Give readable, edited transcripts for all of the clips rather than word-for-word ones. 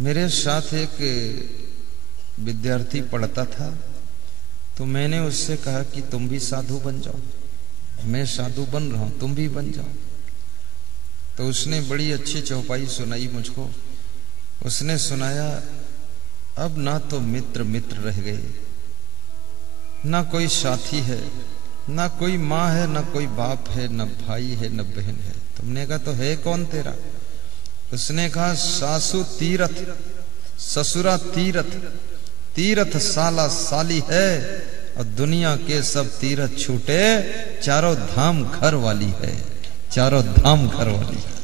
मेरे साथ एक विद्यार्थी पढ़ता था, तो मैंने उससे कहा कि तुम भी साधु बन जाओ। मैं साधु बन रहा हूं, तुम भी बन जाओ। तो उसने बड़ी अच्छी चौपाई सुनाई मुझको। उसने सुनाया, अब ना तो मित्र मित्र रह गए, ना कोई साथी है, ना कोई माँ है, ना कोई बाप है, ना भाई है, ना बहन है। तुमने कहा तो है कौन तेरा? उसने कहा, सासू तीरथ, ससुरा तीरथ, तीरथ साला साली है, और दुनिया के सब तीरथ छूटे, चारों धाम घर वाली है, चारों धाम घर वाली है।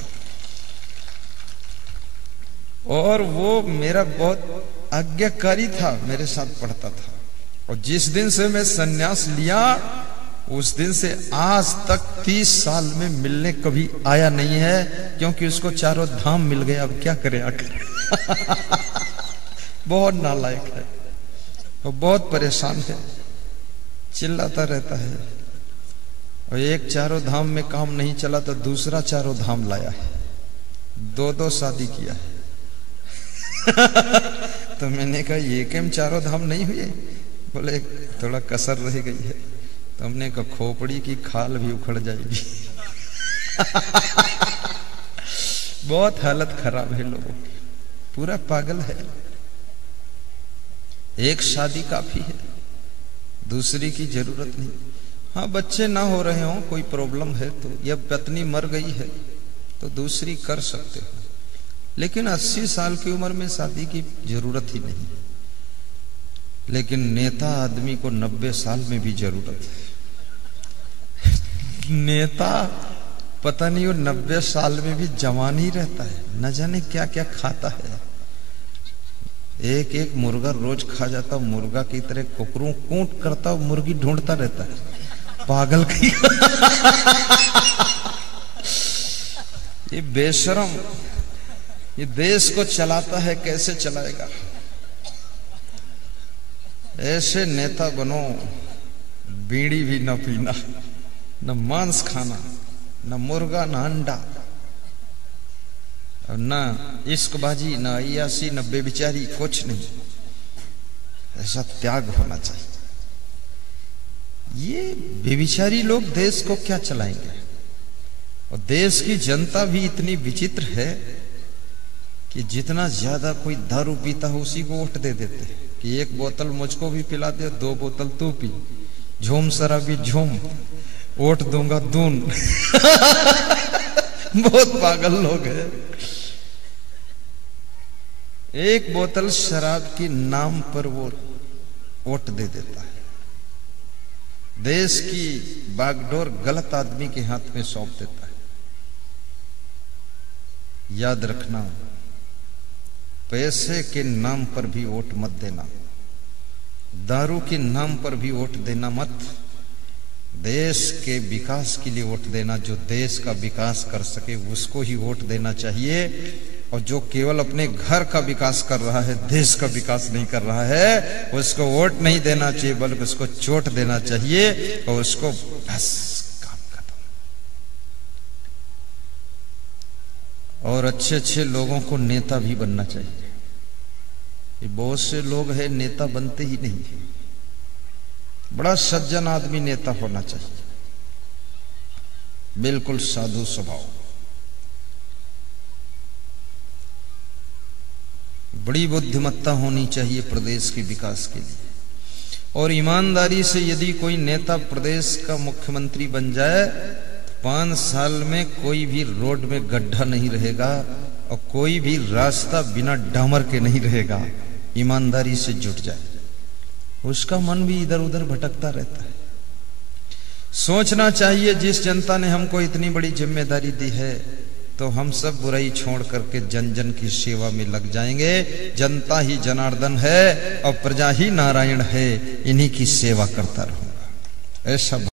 और वो मेरा बहुत आज्ञाकारी था, मेरे साथ पढ़ता था। और जिस दिन से मैं संन्यास लिया, उस दिन से आज तक 30 साल में मिलने कभी आया नहीं है, क्योंकि उसको चारों धाम मिल गए। अब क्या करे आकर? बहुत नालायक है और बहुत परेशान है, चिल्लाता रहता है। और एक चारों धाम में काम नहीं चला तो दूसरा चारों धाम लाया है, 2-2 शादी किया है। तो मैंने कहा, ये केम चारों धाम नहीं हुए? बोले थोड़ा कसर रह गई है। तो हमने कहा, खोपड़ी की खाल भी उखड़ जाएगी। बहुत हालत खराब है लोगों की, पूरा पागल है। एक शादी काफी है, दूसरी की जरूरत नहीं। हाँ, बच्चे ना हो रहे हो, कोई प्रॉब्लम है तो, या पत्नी मर गई है तो दूसरी कर सकते हो, लेकिन 80 साल की उम्र में शादी की जरूरत ही नहीं। लेकिन नेता आदमी को 90 साल में भी जरूरत है। नेता पता नहीं वो 90 साल में भी जवान ही रहता है, न जाने क्या क्या खाता है। एक एक मुर्गा रोज खा जाता, मुर्गा की तरह कुकरों कूट करता, मुर्गी ढूंढता रहता है, पागल की। ये बेशरम, ये देश को चलाता है, कैसे चलाएगा? ऐसे नेता बनो, बीड़ी भी न पीना, न मांस खाना, न मुर्गा, न अंडा, और न इश्कबाजी, न अय्यासी, न बेविचारी, कुछ नहीं। ऐसा त्याग होना चाहिए। ये बेविचारी लोग देश को क्या चलाएंगे? और देश की जनता भी इतनी विचित्र है कि जितना ज्यादा कोई दारू पीता है उसी को वोट दे देते हैं कि 1 बोतल मुझको भी पिला दे, 2 बोतल तू पी, झूम शराबी झूम, वोट दूंगा दून। बहुत पागल लोग हैं। 1 बोतल शराब के नाम पर वो वोट दे देता है। देश की बागडोर गलत आदमी के हाथ में सौंप देता है। याद रखना, पैसे के नाम पर भी वोट मत देना, दारू के नाम पर भी वोट देना मत। देश के विकास के लिए वोट देना, जो देश का विकास कर सके उसको ही वोट देना चाहिए। और जो केवल अपने घर का विकास कर रहा है, देश का विकास नहीं कर रहा है, उसको वोट नहीं देना चाहिए, बल्कि उसको चोट देना चाहिए और उसको बस काम खत्म। और अच्छे अच्छे लोगों को नेता भी बनना चाहिए। ये बहुत से लोग हैं नेता बनते ही नहीं। बड़ा सज्जन आदमी नेता होना चाहिए, बिल्कुल साधु स्वभाव, बड़ी बुद्धिमत्ता होनी चाहिए प्रदेश के विकास के लिए। और ईमानदारी से यदि कोई नेता प्रदेश का मुख्यमंत्री बन जाए, 5 साल में कोई भी रोड में गड्ढा नहीं रहेगा और कोई भी रास्ता बिना डामर के नहीं रहेगा। ईमानदारी से जुट जाए, उसका मन भी इधर उधर भटकता रहता है। सोचना चाहिए, जिस जनता ने हमको इतनी बड़ी जिम्मेदारी दी है, तो हम सब बुराई छोड़ करके जन जन की सेवा में लग जाएंगे। जनता ही जनार्दन है और प्रजा ही नारायण है, इन्हीं की सेवा करता रहूंगा, ऐसा